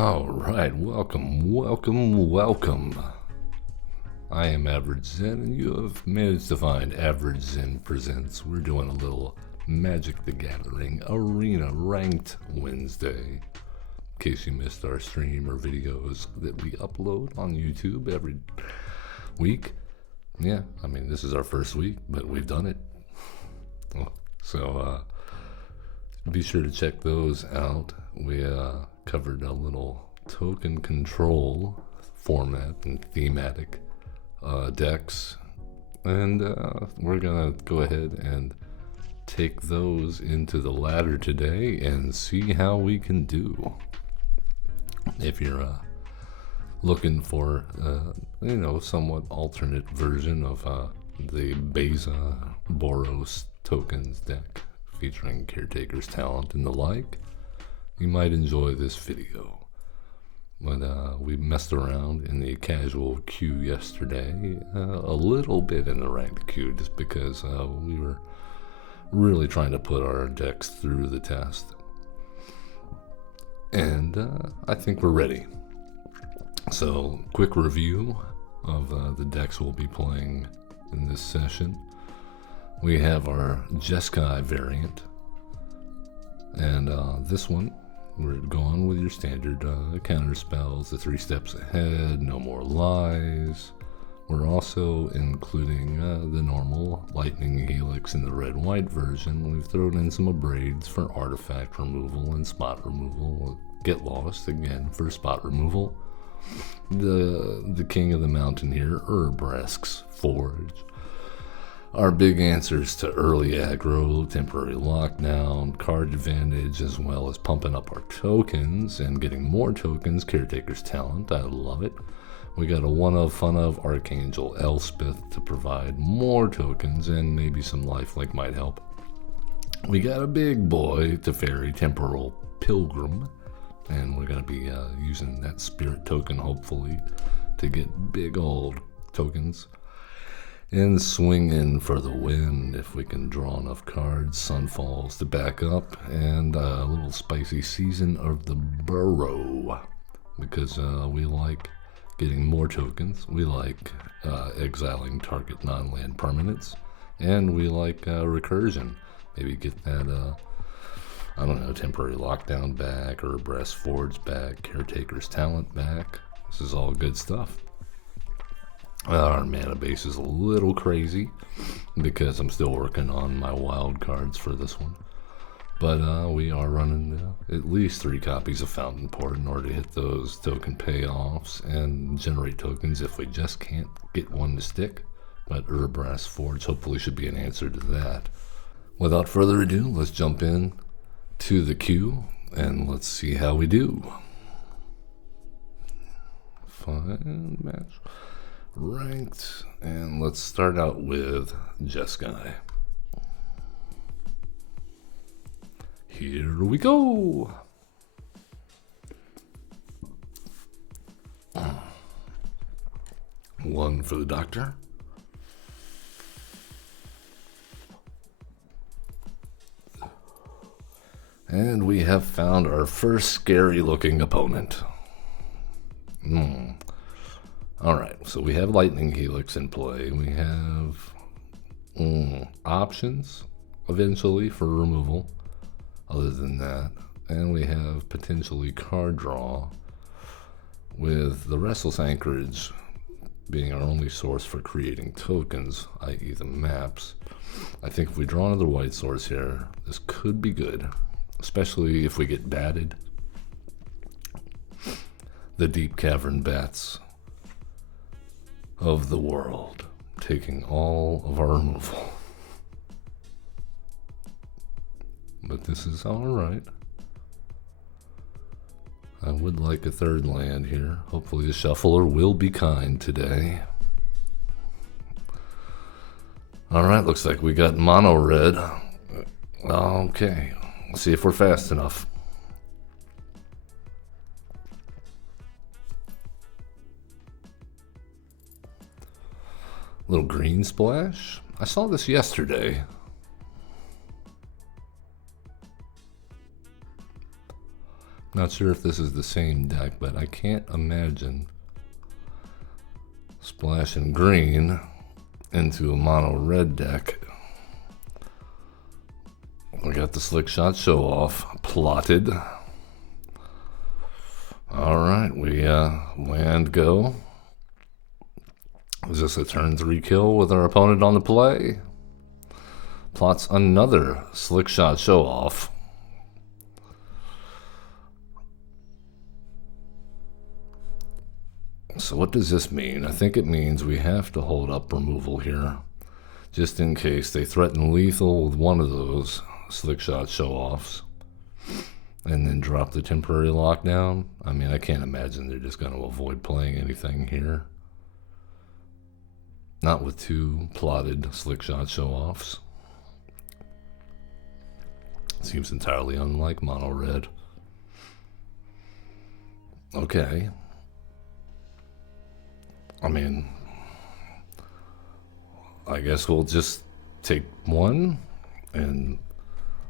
All right, welcome. I am Average Zen, and you have managed to find Average Zen Presents. We're doing a little Magic the Gathering Arena Ranked Wednesday. In case you missed our stream or videos that we upload on YouTube every week. Yeah, I mean, this is our first week, but we've done it. So, be sure to check those out. We covered a little token control format and thematic decks, and we're gonna go ahead and take those into the ladder today and see how we can do. If you're looking for somewhat alternate version of the Beza Boros tokens deck featuring Caretaker's Talent and the like, you might enjoy this video. But we messed around in the casual queue yesterday, a little bit in the ranked queue, just because we were really trying to put our decks through the test. And I think we're ready. So, quick review of the decks we'll be playing in this session. We have our Jeskai variant, and this one, we're going with your standard counter spells, the 3 steps ahead, no more lies. We're also including the normal lightning helix in the red-white version. We've thrown in some abrades for artifact removal and spot removal. Get lost again for spot removal. The king of the mountain here, Urbresque's Forge. Our big answers to early aggro, temporary lockdown, card advantage, as well as pumping up our tokens and getting more tokens, Caretaker's Talent, I love it. We got a one of fun of Archangel Elspeth to provide more tokens, and maybe some lifelink might help. We got a big boy Teferi Temporal Pilgrim, and we're going to be using that spirit token hopefully to get big old tokens. And swing in for the win if we can draw enough cards, Sunfalls to back up, and a little spicy Season of the Burrow, because we like getting more tokens, we like exiling target non-land permanents, and we like recursion. Maybe get that, temporary lockdown back, or Breast Forge back, Caretaker's Talent back. This is all good stuff. Our mana base is a little crazy because I'm still working on my wild cards for this one. But we are running at least 3 copies of Fountain Port in order to hit those token payoffs and generate tokens if we just can't get one to stick. But Urbresque's Forge hopefully should be an answer to that. Without further ado, let's jump in to the queue and let's see how we do. Fine match. Ranked, and let's start out with Jeskai. Here we go. One for the doctor. And we have found our first scary looking opponent. Alright, so we have Lightning Helix in play. We have options eventually for removal, other than that. And we have potentially card draw, with the Restless Anchorage being our only source for creating tokens, i.e. the maps. I think if we draw another white source here, this could be good, especially if we get batted. The Deep Cavern Bats of the world, taking all of our removal. But this is alright. I would like a 3rd land here. Hopefully the shuffler will be kind today. Alright, looks like we got mono red. Okay, let's see if we're fast enough. Little green splash. I saw this yesterday. Not sure if this is the same deck, but I can't imagine splashing green into a mono red deck. We got the Slick Shot Show Off plotted. Alright, we land go. Is this a turn 3 kill with our opponent on the play? Plots another Slick Shot Show Off. So what does this mean? I think it means we have to hold up removal here, just in case they threaten lethal with one of those Slick Shot Show-Offs, and then drop the temporary lockdown. I mean, I can't imagine they're just going to avoid playing anything here. Not with 2 plotted Slick Shot Show-Offs. Seems entirely unlike mono red. Okay. I mean, I guess we'll just take 1 and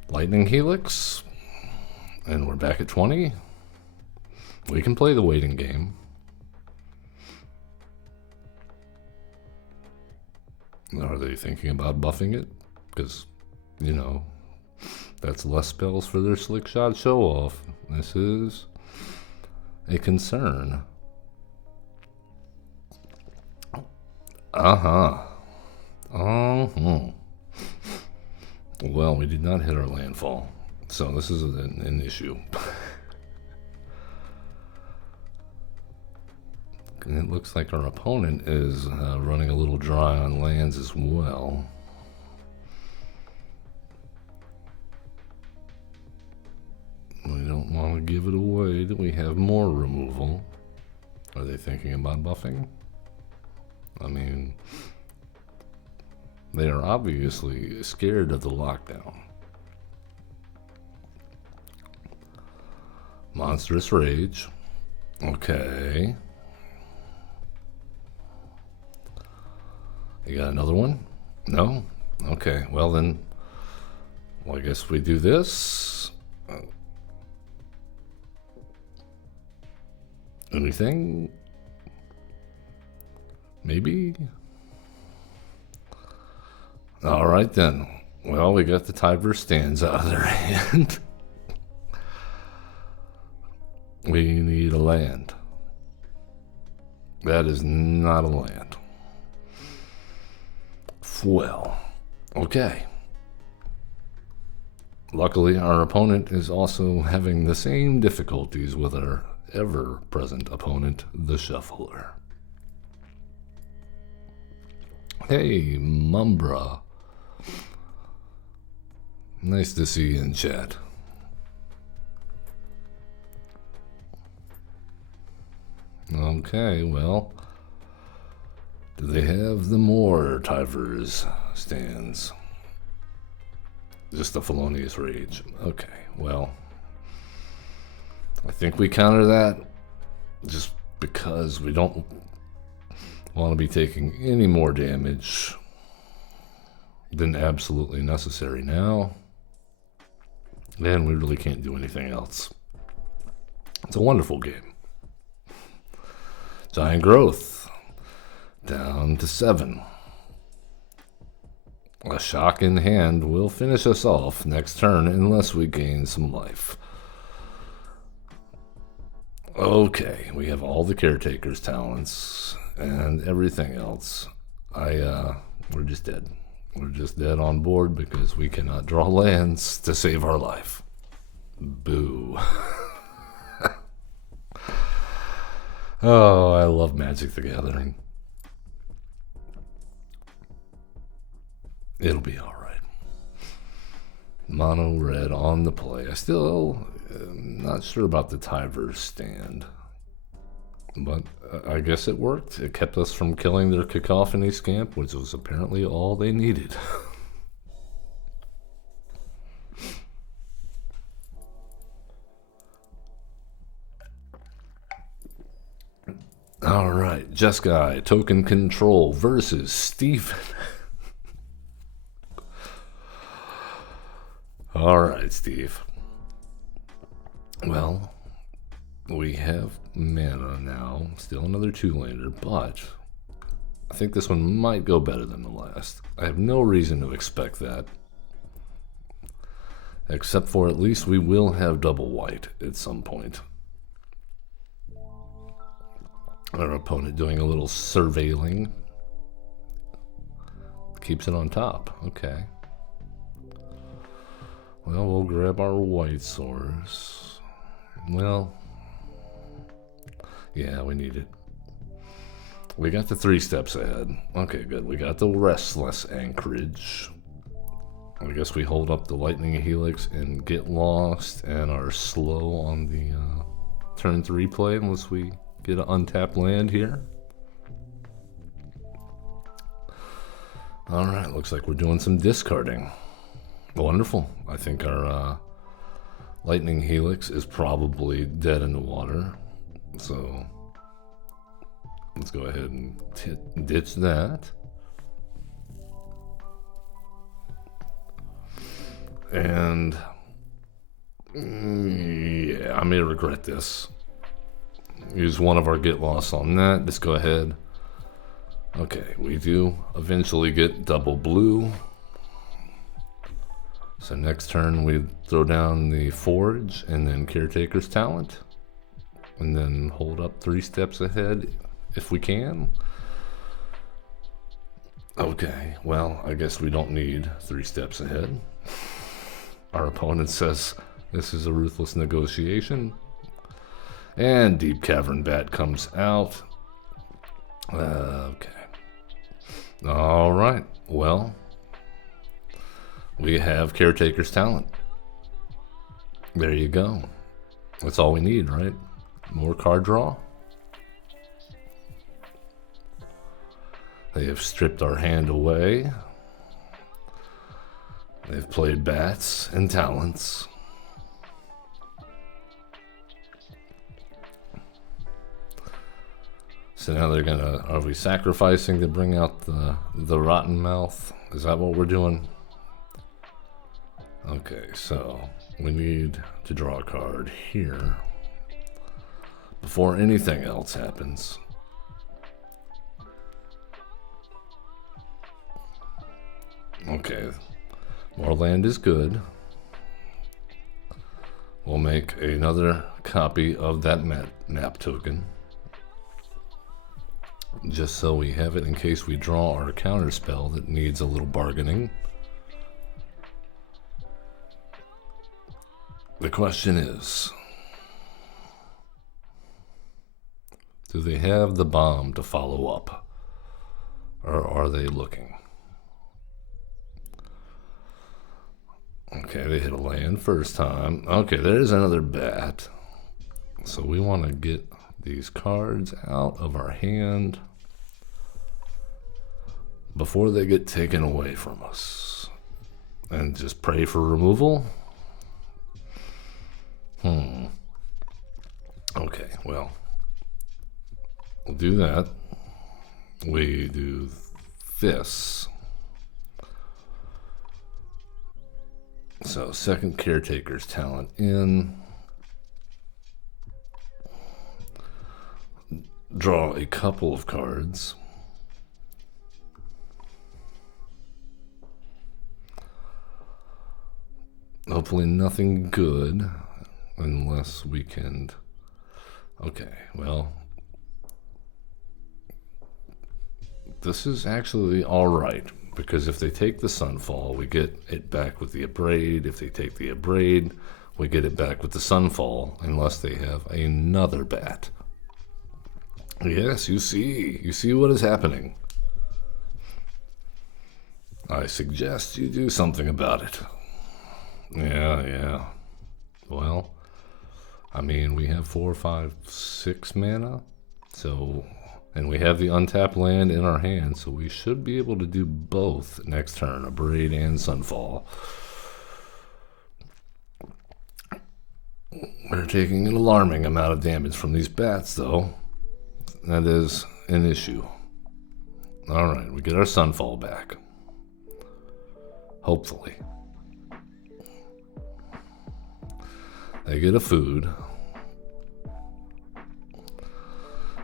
Lightning Helix, and we're back at 20. We can play the waiting game. Are they thinking about buffing it? Because, you know, that's less spells for their Slick Shot Show Off. This is a concern. Well, we did not hit our landfall, so this is an issue. And it looks like our opponent is running a little dry on lands as well. We don't want to give it away that we have more removal. Are they thinking about buffing? I mean, they are obviously scared of the lockdown. Monstrous Rage. Okay. You got another one? No? Okay, well then, well, I guess we do this. Anything? Maybe? Alright then. Well, we got the Tiber Stands out of their hand. We need a land. That is not a land. Well, okay. Luckily, our opponent is also having the same difficulties with our ever-present opponent, the Shuffler. Hey, Mumbra. Nice to see you in chat. Okay, well, do they have the more Tivers stands? Just the Felonious Rage. Okay, well, I think we counter that just because we don't want to be taking any more damage than absolutely necessary now. And we really can't do anything else. It's a wonderful game. Giant Growth. Down to 7. A shock in hand will finish us off next turn unless we gain some life. Okay, we have all the Caretaker's talents and everything else. We're just dead. We're just dead on board because we cannot draw lands to save our life. Boo. Oh, I love Magic the Gathering. It'll be alright. Mono red on the play. I still am not sure about the Tivers stand. But I guess it worked. It kept us from killing their Cacophony Scamp, which was apparently all they needed. Alright, Jeskai Token Control versus Steven. Alright, Steve. Well, We have mana now, still another 2-laner, but I think this one might go better than the last. I have no reason to expect that. Except for at least we will have double white at some point. Our opponent doing a little surveilling. Keeps it on top. Okay. Well, we'll grab our white source. Well, yeah, we need it. We got the 3 steps ahead. Okay, good. We got the restless anchorage. I guess we hold up the lightning helix and get lost and are slow on the turn 3 play unless we get an untapped land here. Alright, looks like we're doing some discarding. Wonderful. I think our lightning helix is probably dead in the water. So let's go ahead and ditch that. And yeah, I may regret this. Use one of our get lost on that. Let's go ahead. Okay, we do eventually get double blue. So next turn we throw down the forge and then caretaker's talent. And then hold up 3 steps ahead if we can. Okay, well, I guess we don't need 3 steps ahead. Our opponent says this is a ruthless negotiation. And Deep Cavern Bat comes out. Okay. Alright, well, we have Caretaker's Talent. There you go. That's all we need, right? More card draw. They have stripped our hand away. They've played bats and talents. So now they're gonna, are we sacrificing to bring out the rotten mouth? Is that what we're doing? Okay, so we need to draw a card here before anything else happens. Okay, more land is good. We'll make another copy of that map token, just so we have it in case we draw our counter spell that needs a little bargaining. The question is, do they have the bomb to follow up, or are they looking? Okay, they hit a land first time. Okay, there's another bat. So we want to get these cards out of our hand before they get taken away from us. And just pray for removal. Okay, well, we'll do that. We do this. So, second Caretaker's Talent in. Draw a couple of cards. Hopefully nothing good, unless we can... Okay, well... This is actually alright. Because if they take the Sunfall, we get it back with the Abrade. If they take the Abrade, we get it back with the Sunfall, unless they have another bat. Yes, you see what is happening. I suggest you do something about it. Yeah. Well, I mean, we have 4, 5, 6 mana, so... And we have the untapped land in our hand, so we should be able to do both next turn, Abrade and Sunfall. We're taking an alarming amount of damage from these bats, though. That is an issue. Alright, we get our Sunfall back. Hopefully. They get a food.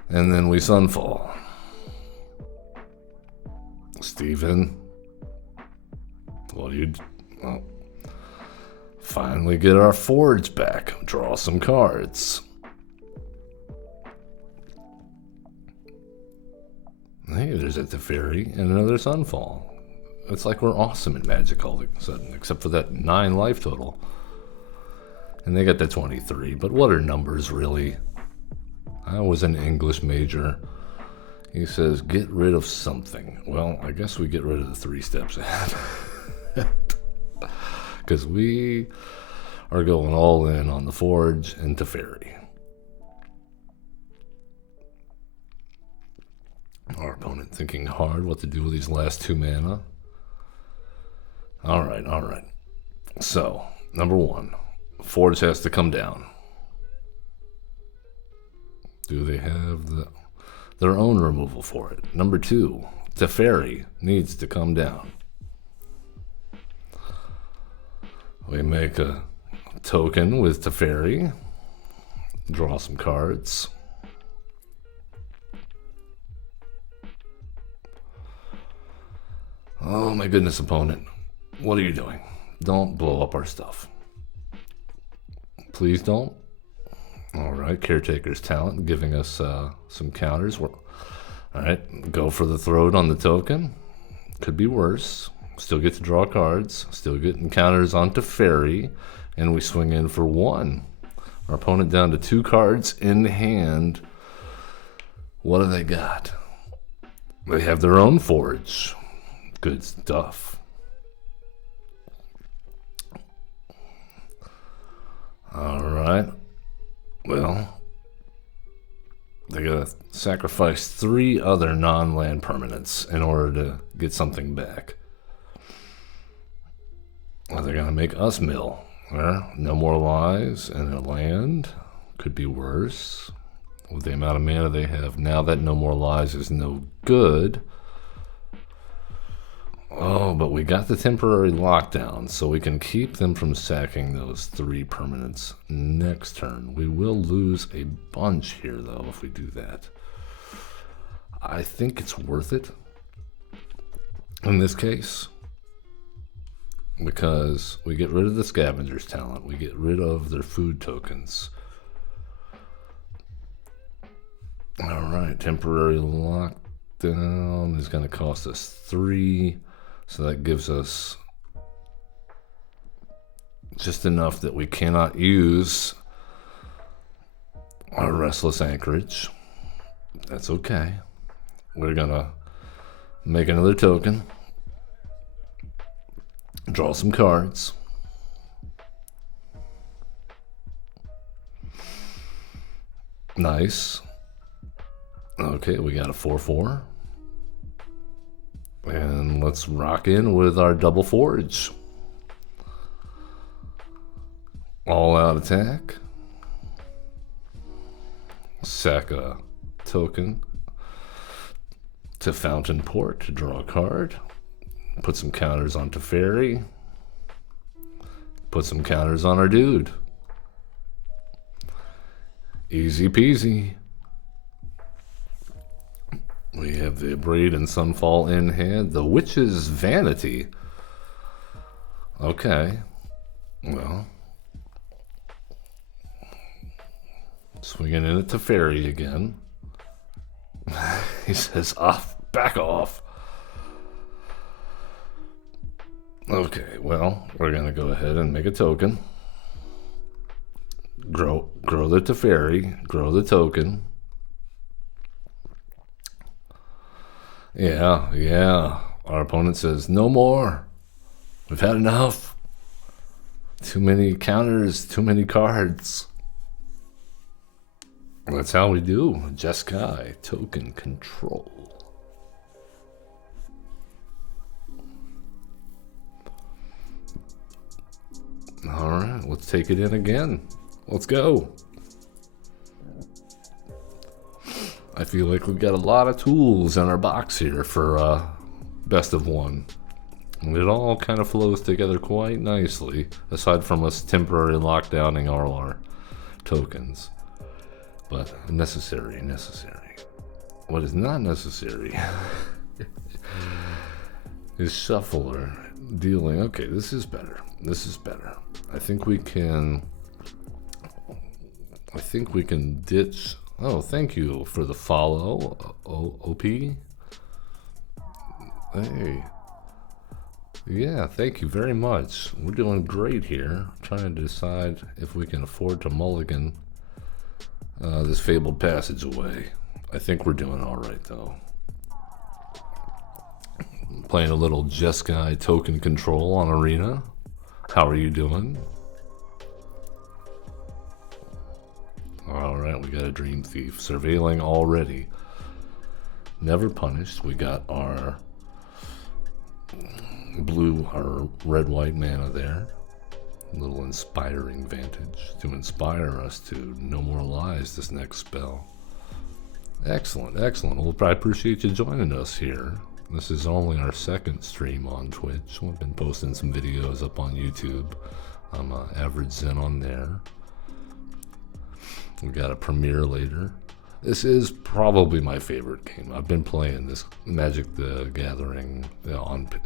And then we sunfall. Steven, what do you do? Well, finally get our forge back. Draw some cards. Hey, there's a Teferi and another sunfall. It's like we're awesome at Magic all of a sudden, except for that 9 life total. And they got the 23, but what are numbers really? I was an English major. He says, get rid of something. Well, I guess we get rid of the 3 steps ahead. Because we are going all in on the Forge and Teferi. Our opponent thinking hard what to do with these last 2 mana. Alright, alright. So, number 1, Forge has to come down. Do they have their own removal for it? Number 2, Teferi needs to come down. We make a token with Teferi. Draw some cards. Oh my goodness, opponent. What are you doing? Don't blow up our stuff. Please don't. Alright, Caretaker's Talent giving us some counters. Alright, go for the throat on the token. Could be worse. Still get to draw cards. Still getting counters on Teferi. And we swing in for 1. Our opponent down to 2 cards in hand. What do they got? They have their own Forge. Good stuff. Alright. Well, they gotta sacrifice 3 other non-land permanents in order to get something back. Well, they're gonna make us mill. No more lies and a land. Could be worse. With the amount of mana they have now, that no more lies is no good. Oh, but we got the temporary lockdown, so we can keep them from sacking those 3 permanents next turn. We will lose a bunch here, though, if we do that. I think it's worth it in this case, because we get rid of the Scavenger's Talent. We get rid of their food tokens. Alright, temporary lockdown is going to cost us 3. So that gives us just enough that we cannot use our Restless Anchorage. That's okay. We're gonna make another token, draw some cards. Nice. Okay, we got a 4/4. And let's rock in with our double Forge. All out attack. Sack a token to Fountain Port to draw a card. Put some counters on Teferi. Put some counters on our dude. Easy peasy. We have the Braid and Sunfall in hand. The Witch's Vanity. Okay. Well. Swinging in at Teferi again. He says, back off. Okay, well, we're going to go ahead and make a token. Grow the Teferi. Grow the token. Yeah. Our opponent says, no more. We've had enough. Too many counters, too many cards. That's how we do. Jeskai Token Control. Alright, let's take it in again. Let's go. I feel like we've got a lot of tools in our box here for best of 1. And it all kind of flows together quite nicely, aside from us temporarily lockdowning all our tokens. But necessary. What is not necessary is shuffler dealing. Okay, this is better. This is better. I think we can ditch. Oh, thank you for the follow, OP. Hey. Yeah, thank you very much. We're doing great here. Trying to decide if we can afford to mulligan this fabled passageway. I think we're doing all right, though. Playing a little Jeskai Token Control on Arena. How are you doing? All right, we got a Dream Thief. Surveilling already. Never punished. We got our blue or red-white mana there. A little inspiring vantage to inspire us to no more lies this next spell. Excellent, excellent. Well, I appreciate you joining us here. This is only our second stream on Twitch. We've been posting some videos up on YouTube. I'm Average Zen on there. We got a premiere later. This is probably my favorite game. I've been playing this Magic the Gathering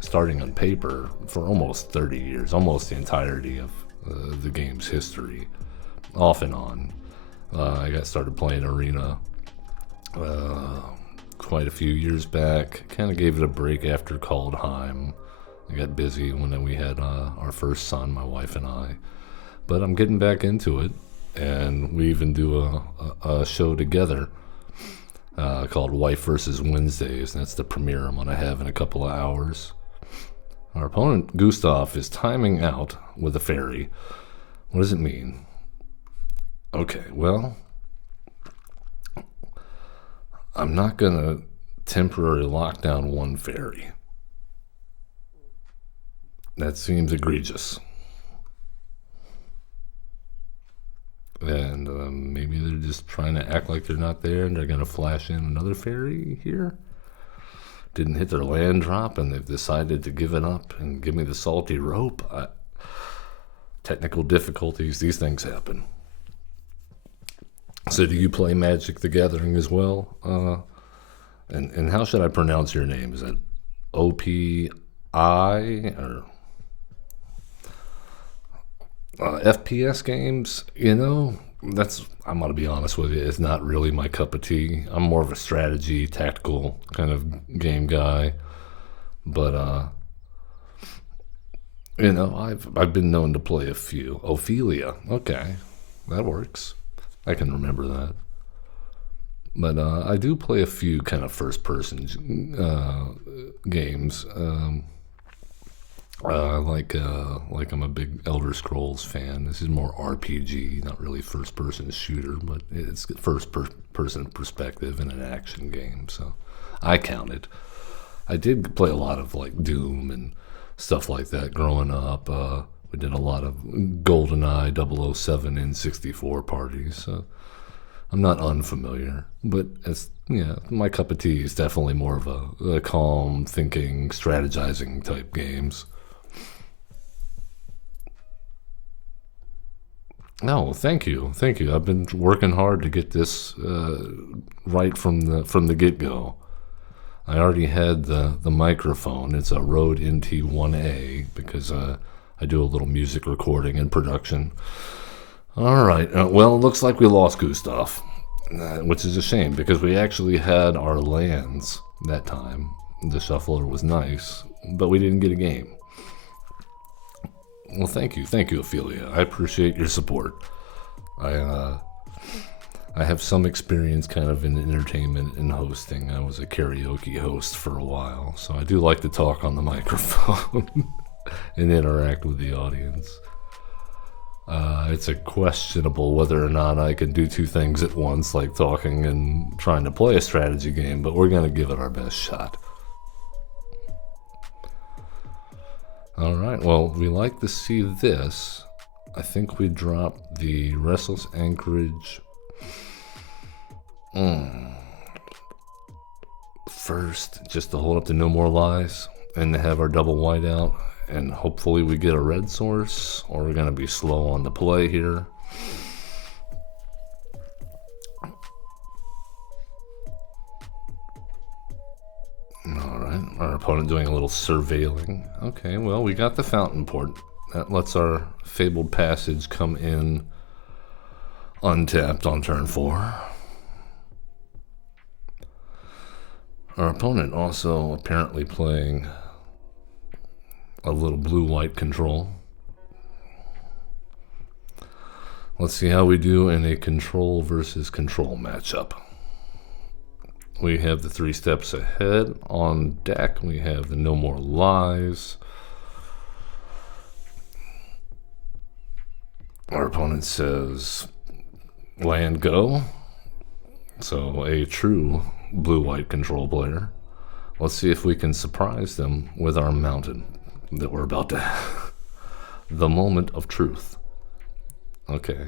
starting on paper for almost 30 years, almost the entirety of the game's history, off and on. I got started playing Arena quite a few years back. Kind of gave it a break after Kaldheim. I got busy when we had our first son, my wife and I. But I'm getting back into it. And we even do a show together called Wife versus Wednesdays. And that's the premiere I'm going to have in a couple of hours. Our opponent, Gustav, is timing out with a fairy. What does it mean? Okay, well, I'm not going to temporarily lock down one fairy. That seems egregious. And maybe they're just trying to act like they're not there and they're going to flash in another fairy here. Didn't hit their land drop and they've decided to give it up and give me the salty rope. Technical difficulties, these things happen. So do you play Magic the Gathering as well? And how should I pronounce your name? Is it OPI or... FPS games, you know, I'm going to be honest with you, it's not really my cup of tea. I'm more of a strategy, tactical kind of game guy. But, you know, I've been known to play a few. Ophelia, okay, that works. I can remember that. But I do play a few kind of first-person games. Like I'm a big Elder Scrolls fan. This is more RPG, not really first-person shooter, but it's first-person perspective in an action game, so I count it. I did play a lot of like Doom and stuff like that growing up. We did a lot of GoldenEye 007 N64 parties, so I'm not unfamiliar. But my cup of tea is definitely more of a calm, thinking, strategizing type games. No, thank you. I've been working hard to get this right from the get-go. I already had the microphone. It's a Rode NT1A because I do a little music recording and production. All right. Well, it looks like we lost Gustav, which is a shame because we actually had our lands that time. The shuffler was nice, but we didn't get a game. Well, thank you, Ophelia. I appreciate your support. I have some experience kind of in entertainment and hosting. I was a karaoke host for a while, so I do like to talk on the microphone and interact with the audience. It's a questionable whether or not I can do two things at once, like talking and trying to play a strategy game, but we're going to give it our best shot. All right, well, we like to see this. I think we dropped the Restless Anchorage first, just to hold up to No More Lies, and to have our double white out, and hopefully we get a red source, or we're going to be slow on the play here. Our opponent doing a little surveilling. Okay, well, we got the fountain port. That lets our Fabled Passage come in untapped on turn 4. Our opponent also apparently playing a little blue-white control. Let's see how we do in a control versus control matchup. We have the 3 steps ahead. On deck, we have the No More Lies. Our opponent says land go. So a true blue-white control player. Let's see if we can surprise them with our mountain that we're about to have. The moment of truth. Okay.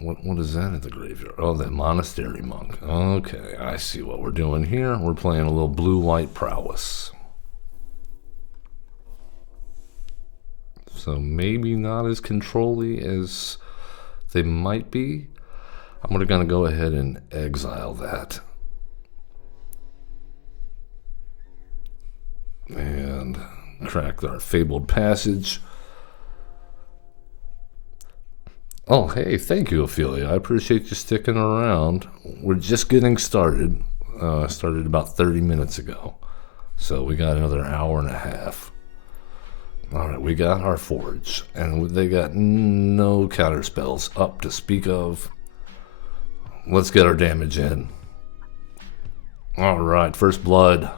What is that at the graveyard? Oh, that monastery monk. Okay, I see what we're doing here. We're playing a little blue-white prowess. So maybe not as control-y as they might be. I'm going to go ahead and exile that. And crack our Fabled Passage. Oh, hey, thank you, Ophelia. I appreciate you sticking around. We're just getting started. Started about 30 minutes ago. So we got another hour and a half. All right, we got our Forge. And they got no counter spells up to speak of. Let's get our damage in. All right, first blood.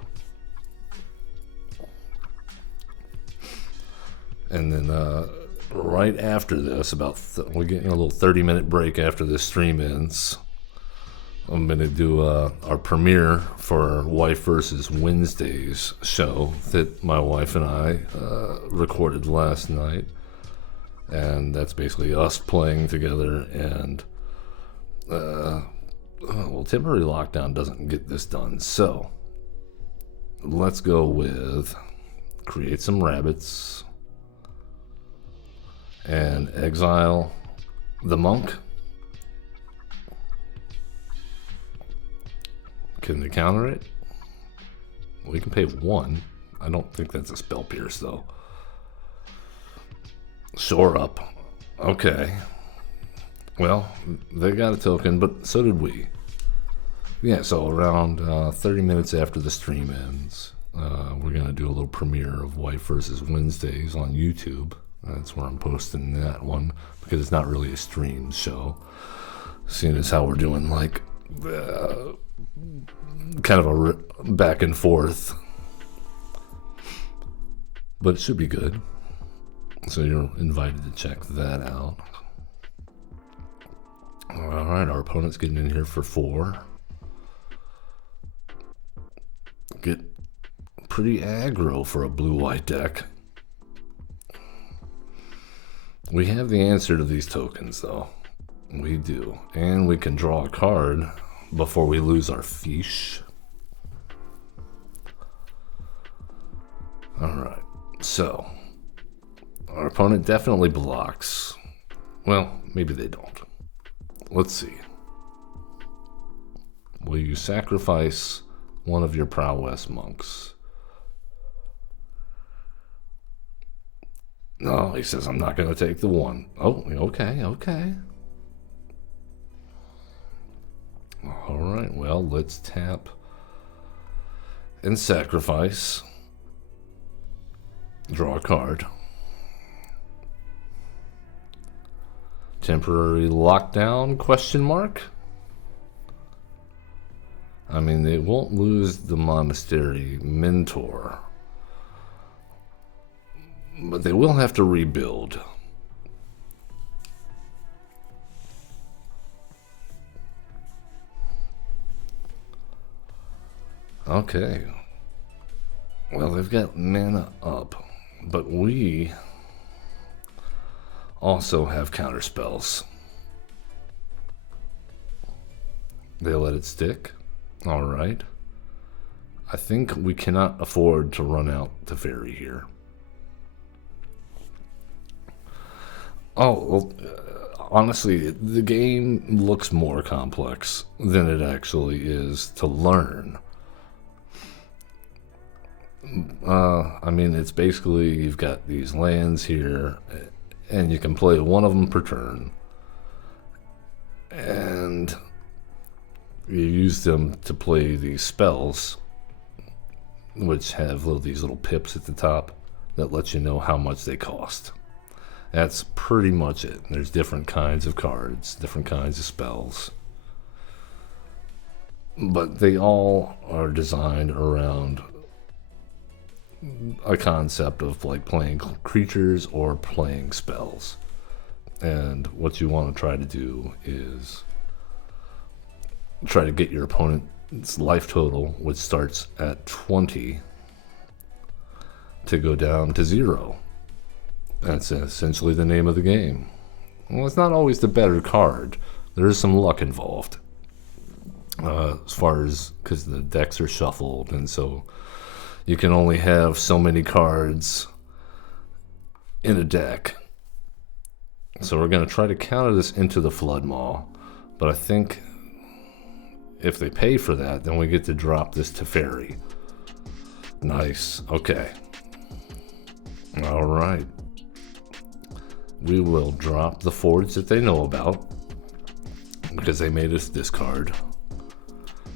And then right after this, we're getting a little 30-minute break after this stream ends. I'm going to do our premiere for our Wife versus Wednesdays show that my wife and I recorded last night. And that's basically us playing together. And, well, temporary lockdown doesn't get this done. So, let's go with create some rabbits. And exile the monk. Can they counter it? We can pay 1. I don't think that's a spell pierce though. Shore up. Okay. Well, they got a token, but so did we. Yeah, so around 30 minutes after the stream ends, we're going to do a little premiere of Wife versus Wednesdays on YouTube. That's where I'm posting that one, because it's not really a stream show, seeing as how we're doing like kind of a back and forth, but it should be good. So you're invited to check that out. All right, our opponent's getting in here for 4. Get pretty aggro for a blue-white deck. We have the answer to these tokens, though. We do. And we can draw a card before we lose our fiche. Alright, so our opponent definitely blocks. Well, maybe they don't. Let's see. Will you sacrifice one of your prowess monks? No, he says, I'm not going to take the 1. Oh, okay. All right, well, let's tap and sacrifice. Draw a card. Temporary lockdown, question mark? I mean, they won't lose the monastery mentor, but they will have to rebuild. Okay. Well, they've got mana up, but we also have counter spells. They let it stick. All right. I think we cannot afford to run out the fairy here. Oh, well, honestly, the game looks more complex than it actually is to learn. I mean, it's basically you've got these lands here, and you can play one of them per turn, and you use them to play these spells, which have these little pips at the top that let you know how much they cost. That's pretty much it. There's different kinds of cards, different kinds of spells, but they all are designed around a concept of like playing creatures or playing spells. And what you want to try to do is try to get your opponent's life total, which starts at 20, to go down to 0. That's essentially the name of the game. Well, it's not always the better card. There is some luck involved, as far as because the decks are shuffled, and so you can only have so many cards in a deck. So we're going to try to counter this into the Flood Maw, but I think if they pay for that, then we get to drop this to Fairy. Nice. Okay. All right. We will drop the Forge that they know about because they made us discard.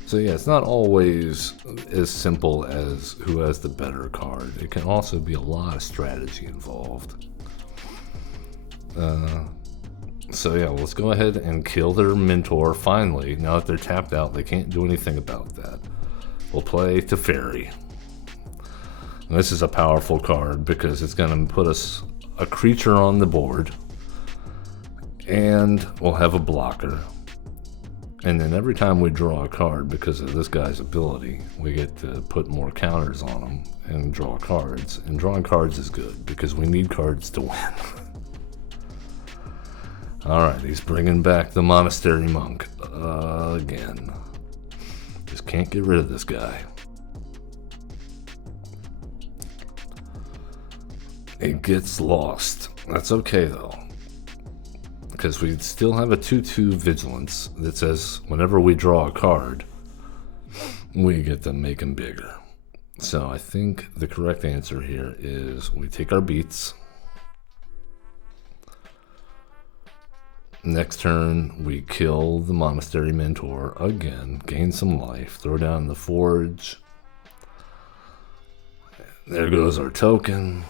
So yeah, it's not always as simple as who has the better card. It can also be a lot of strategy involved. So yeah, let's go ahead and kill their mentor finally. Now that they're tapped out, they can't do anything about that. We'll play to Fairy. And this is a powerful card because it's going to put us a creature on the board, and we'll have a blocker. And then every time we draw a card, because of this guy's ability, we get to put more counters on him and draw cards. And drawing cards is good because we need cards to win. Alright, he's bringing back the Monastery Monk again. Just can't get rid of this guy. It gets lost. That's okay though, because we still have a 2/2 vigilance that says whenever we draw a card, we get to make him bigger. So I think the correct answer here is we take our beats. Next turn, we kill the Monastery Mentor again, gain some life, throw down the Forge. There goes our token.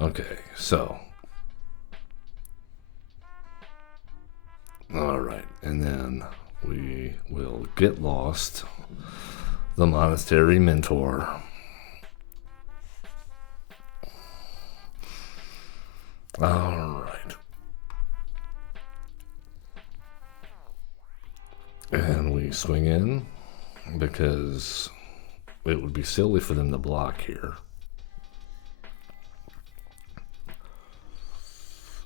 Okay, so. Alright, and then we will get lost the Monastery Mentor. Alright. And we swing in because it would be silly for them to block here.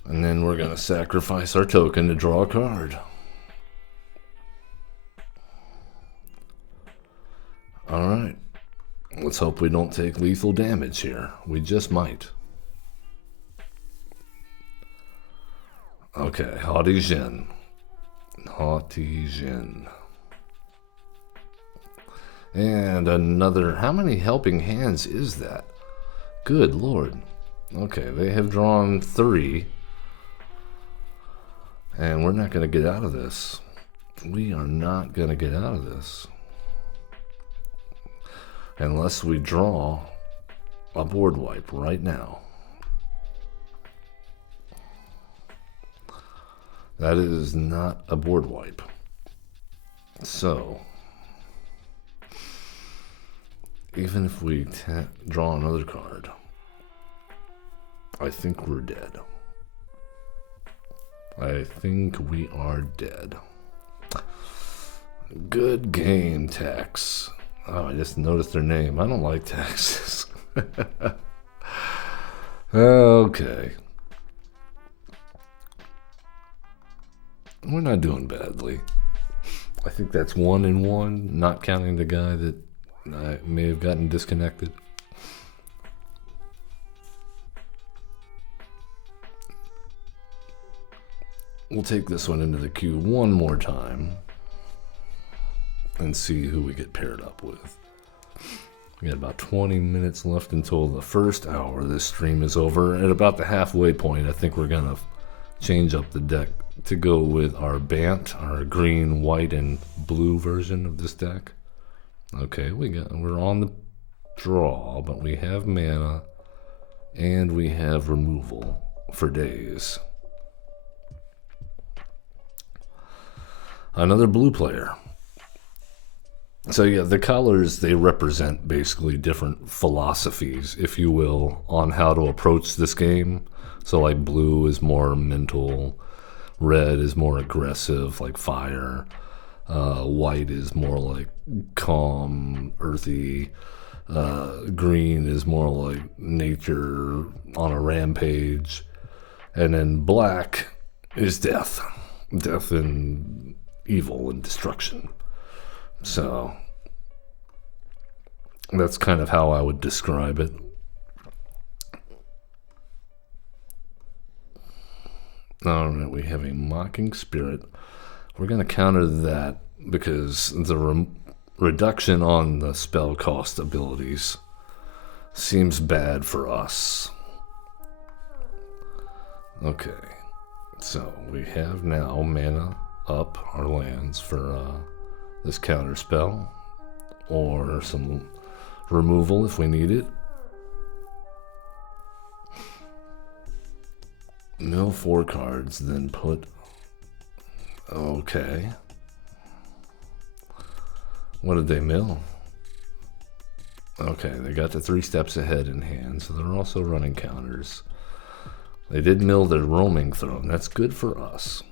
And then we're going to sacrifice our token to draw a card. Alright. Let's hope we don't take lethal damage here. We just might. Okay, Haughty Jin. Haughty Jin. And another... How many helping hands is that? Good lord. Okay, they have drawn 3. And we're not going to get out of this. We are not going to get out of this. Unless we draw a board wipe right now. That is not a board wipe. So, even if we draw another card, I think we're dead. I think we are dead. Good game, Tex. Oh, I just noticed their name. I don't like Texas. Okay. We're not doing badly. I think that's 1-1, not counting the guy that I may have gotten disconnected. We'll take this one into the queue one more time and see who we get paired up with. We got about 20 minutes left until the first hour of this stream is over. At about the halfway point, I think we're going to change up the deck to go with our Bant, our green, white, and blue version of this deck. Okay, we're on the draw, but we have mana and we have removal for days. Another blue player. So yeah, the colors, they represent basically different philosophies, if you will, on how to approach this game. So like blue is more mental, red is more aggressive, like fire, white is more like calm, earthy, green is more like nature on a rampage, and then black is death and evil and destruction. So that's kind of how I would describe it. All right, we have a Mocking Spirit. We're going to counter that because the reduction on the spell cost abilities seems bad for us. Okay, so we have now mana up our lands for this counter spell, or some removal if we need it. Mill 4 cards, then put... Okay. What did they mill? Okay, they got the 3 steps ahead in hand, so they're also running counters. They did mill their roaming throne. That's good for us.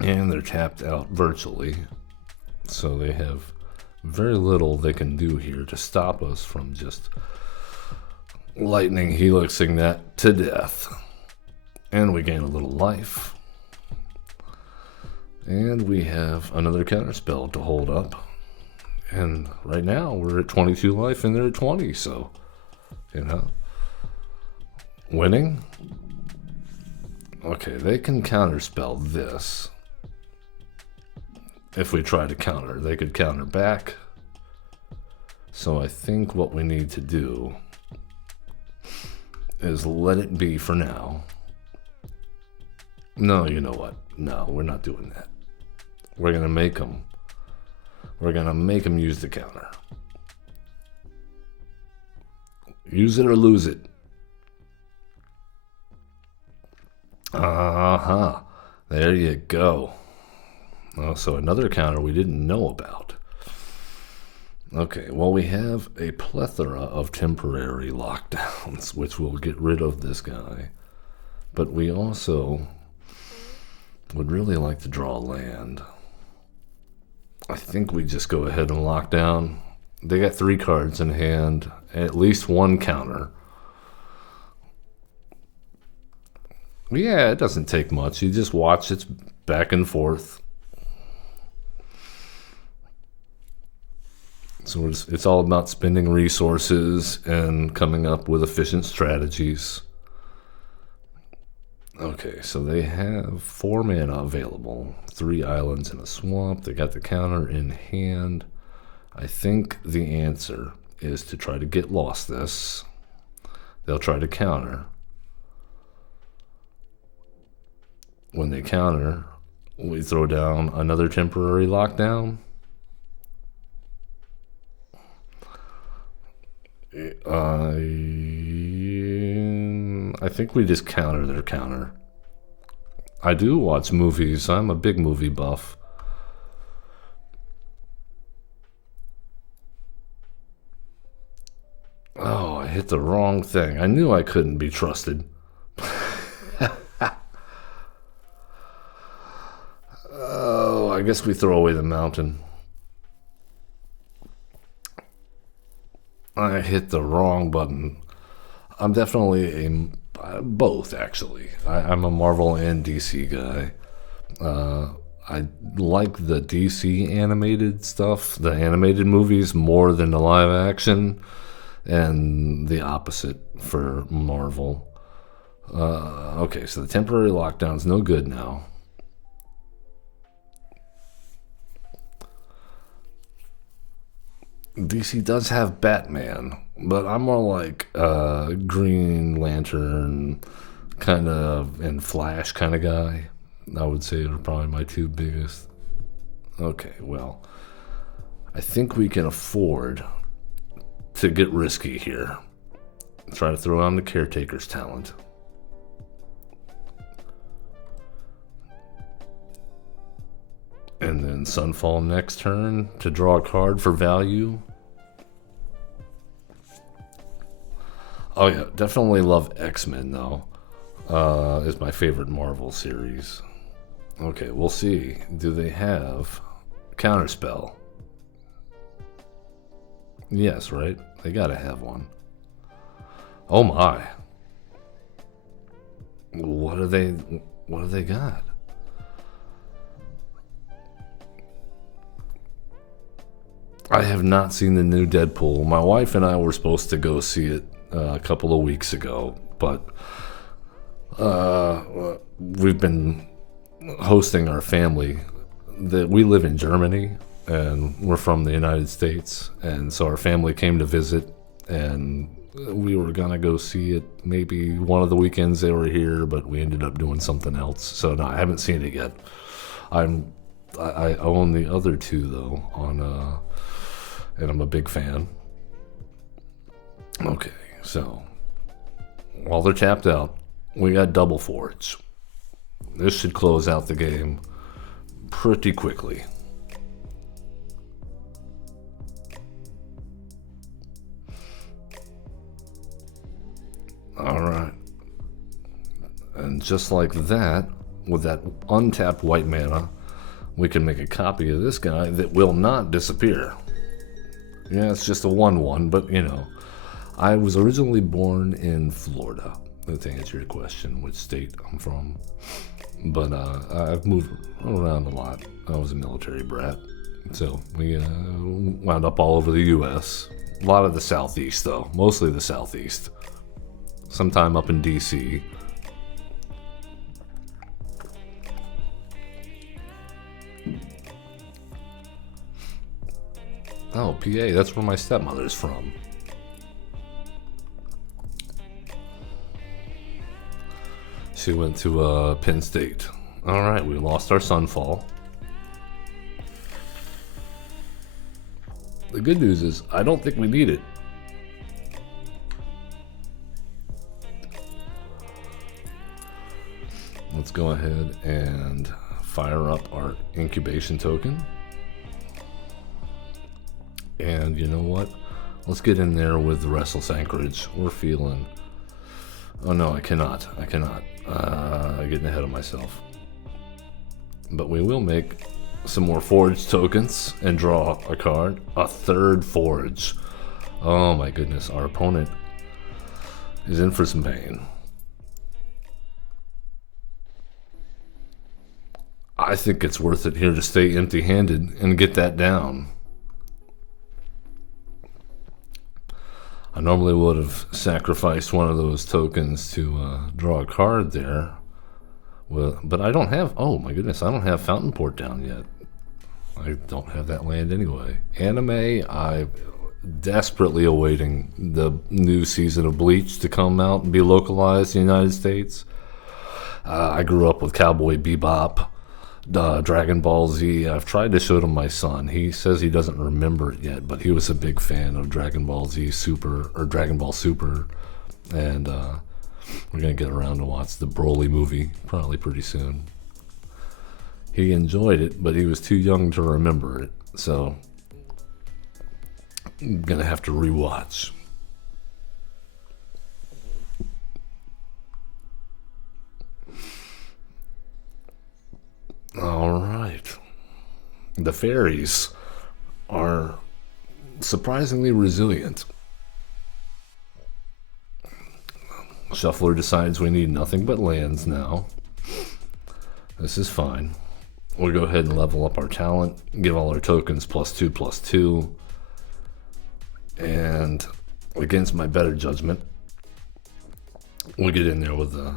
And they're tapped out virtually, so they have very little they can do here to stop us from just lightning helixing that to death. And we gain a little life. And we have another counterspell to hold up. And right now we're at 22 life and they're at 20, so, you know, winning. Okay, they can counterspell this. If we try to counter, they could counter back. So I think what we need to do is let it be for now. No, you know what? No, we're not doing that. We're gonna make them use the counter. Use it or lose it. There you go. Oh, so another counter we didn't know about. Okay, well, we have a plethora of temporary lockdowns, which will get rid of this guy. But we also would really like to draw land. I think we just go ahead and lock down. They got 3 cards in hand, at least 1 counter. Yeah, it doesn't take much. You just watch it back and forth. So it's all about spending resources and coming up with efficient strategies. Okay, so they have 4 mana available, 3 islands and a swamp. They got the counter in hand. I think the answer is to try to get lost this. They'll try to counter. When they counter, we throw down another temporary lockdown. I think we just counter their counter. I do watch movies. I'm a big movie buff. Oh, I hit the wrong thing. I knew I couldn't be trusted. Oh, I guess we throw away the mountain. I hit the wrong button. I'm definitely both, actually. I'm a Marvel and DC guy. I like the DC animated stuff, the animated movies, more than the live action, and the opposite for Marvel. Okay, so the temporary lockdown's no good now. DC does have Batman, but I'm more like Green Lantern kind of and Flash kind of guy. I would say are probably my two biggest. Okay, well, I think we can afford to get risky here. Try to throw on the Caretaker's talent. And then Sunfall next turn to draw a card for value. Oh yeah, definitely love X-Men though. Is my favorite Marvel series. Okay, we'll see. Do they have Counterspell? Yes, right? They gotta have one. Oh my. What do they got? I have not seen the new Deadpool. My wife and I were supposed to go see it a couple of weeks ago, but we've been hosting our family. That we live in Germany and we're from the United States, and so our family came to visit, and we were gonna go see it maybe one of the weekends they were here, but we ended up doing something else. So no, I haven't seen it yet. I own the other two though on and I'm a big fan. Okay, so while they're tapped out, we got double forge. This should close out the game pretty quickly. All right. And just like that, with that untapped white mana, we can make a copy of this guy that will not disappear. Yeah, it's just a 1/1, but you know, I was originally born in Florida. To answer your question, which state I'm from. But I've moved around a lot. I was a military brat. So we wound up all over the U.S. A lot of the Southeast, though. Mostly the Southeast. Sometime up in D.C. Oh, PA. That's where my stepmother's from. She went to Penn State. All right, we lost our Sunfall. The good news is I don't think we need it. Let's go ahead and fire up our incubation token. And you know what? Let's get in there with the Restless Anchorage. We're feeling... Oh no, I cannot. Getting ahead of myself. But we will make some more forge tokens and draw a card. A third forge. Oh my goodness, our opponent is in for some pain. I think it's worth it here to stay empty-handed and get that down. I normally would have sacrificed one of those tokens to draw a card there. Well, but I don't have... Oh my goodness, I don't have Fountain Port down yet. I don't have that land anyway. Anime, I'm desperately awaiting the new season of Bleach to come out and be localized in the United States. I grew up with Cowboy Bebop, Dragon Ball Z. I've tried to show it to my son. He says he doesn't remember it yet, but he was a big fan of Dragon Ball Z Super, or Dragon Ball Super. And we're going to get around to watch the Broly movie probably pretty soon. He enjoyed it, but he was too young to remember it. So I'm going to have to rewatch. All right. The fairies are surprisingly resilient. Shuffler decides we need nothing but lands now. This is fine. We'll go ahead and level up our talent, give all our tokens +2/+2. And against my better judgment, we get in there with the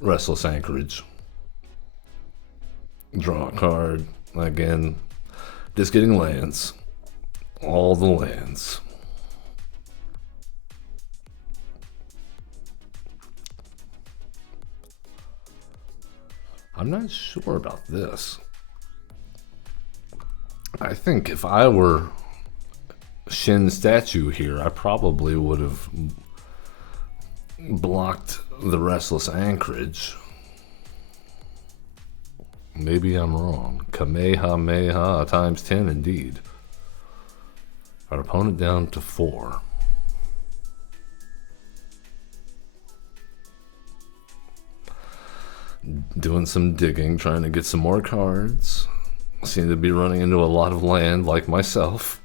Restless Anchorage. Draw a card. Again, just getting lands. All the lands. I'm not sure about this. I think if I were Shin statue here, I probably would have blocked the Restless Anchorage. Maybe I'm wrong. Kamehameha times 10 indeed. Our opponent down to 4. Doing some digging, trying to get some more cards. Seem to be running into a lot of land like myself.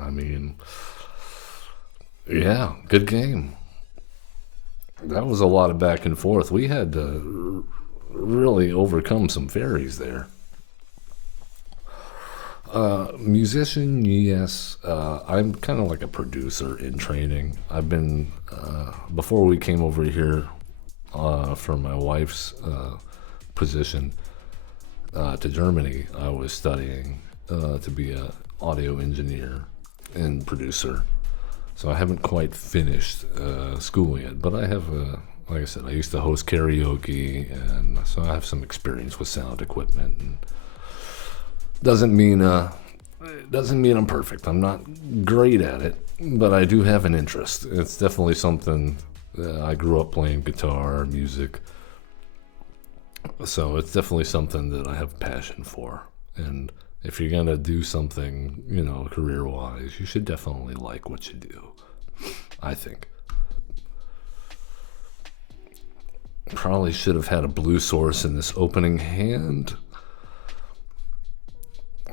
I mean, yeah, good game. That was a lot of back and forth. We had to really overcome some fairies there. Musician, yes. I'm kind of like a producer in training. I've been, before we came over here for my wife's position to Germany, I was studying to be an audio engineer and producer. So I haven't quite finished school yet, but I have, like I said, I used to host karaoke, and so I have some experience with sound equipment. And doesn't mean I'm perfect. I'm not great at it, but I do have an interest. It's definitely something. I grew up playing guitar, music, so it's definitely something that I have a passion for. And if you're gonna do something, career-wise, you should definitely like what you do, I think. Probably should have had a blue source in this opening hand.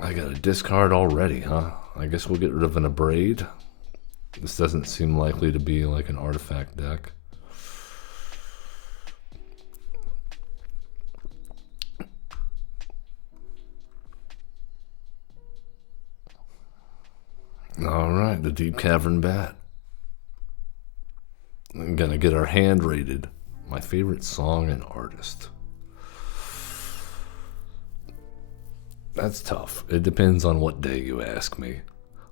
I got a discard already, huh? I guess we'll get rid of an Abrade. This doesn't seem likely to be like an artifact deck. All right, the Deep Cavern Bat. I'm gonna get our hand rated. My favorite song and artist. That's tough. It depends on what day you ask me.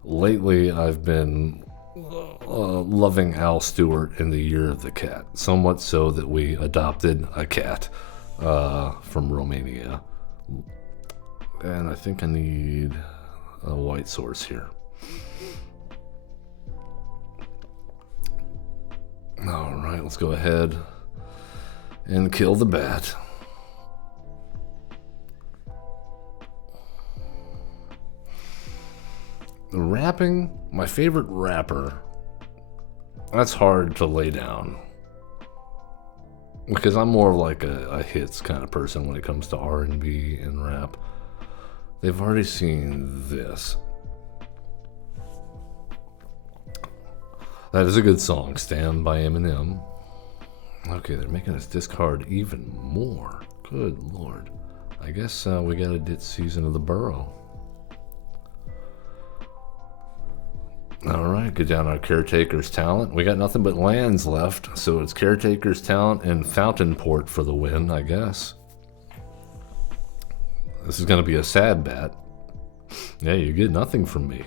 Lately, I've been loving Al Stewart in the Year of the Cat. So much so that we adopted a cat from Romania. And I think I need a white source here. Alright, let's go ahead and kill the bat. The rapping, my favorite rapper, that's hard to lay down. Because I'm more like a hits kind of person when it comes to R&B and rap. They've already seen this. That is a good song, Stand by Eminem. Okay, they're making us discard even more. Good Lord. I guess we gotta ditch Season of the Burrow. Alright, get down our Caretaker's Talent. We got nothing but lands left, so it's Caretaker's Talent and Fountain Port for the win, I guess. This is gonna be a sad bat. Yeah, you get nothing from me.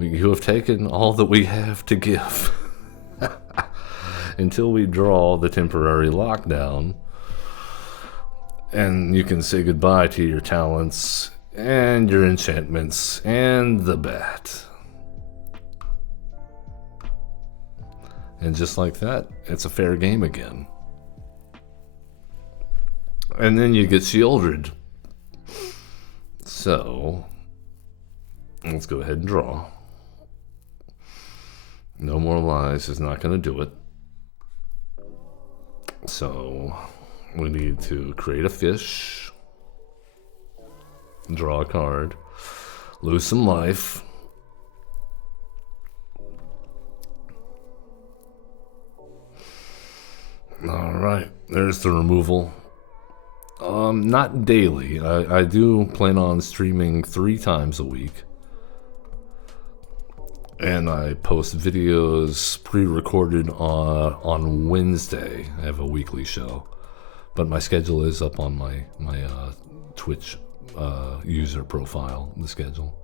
You have taken all that we have to give. Until we draw the temporary lockdown. And you can say goodbye to your talents and your enchantments and the bat. And just like that, it's a fair game again. And then you get shielded. So, let's go ahead and draw. No More Lies is not going to do it. So, we need to create a fish. Draw a card. Lose some life. Alright, there's the removal. Not daily. I do plan on streaming 3 times a week. And I post videos pre-recorded on Wednesday. I have a weekly show, but my schedule is up on my Twitch user profile. The schedule.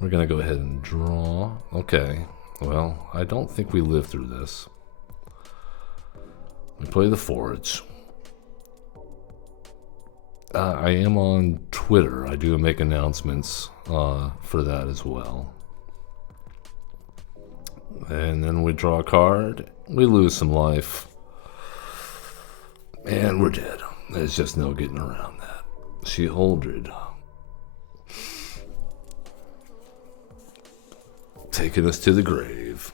We're gonna go ahead and draw. Okay. Well, I don't think we live through this. We play the Forge. I am on Twitter. I do make announcements for that as well. And then we draw a card. We lose some life. And we're dead. There's just no getting around that. She-Holdred. Taking us to the grave.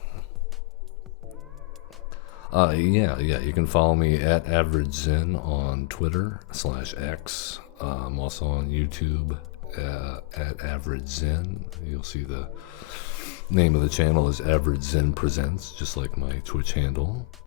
Yeah, you can follow me at AverageZen on Twitter /X. I'm also on YouTube at AverageZen. You'll see the name of the channel is AverageZen Presents, just like my Twitch handle.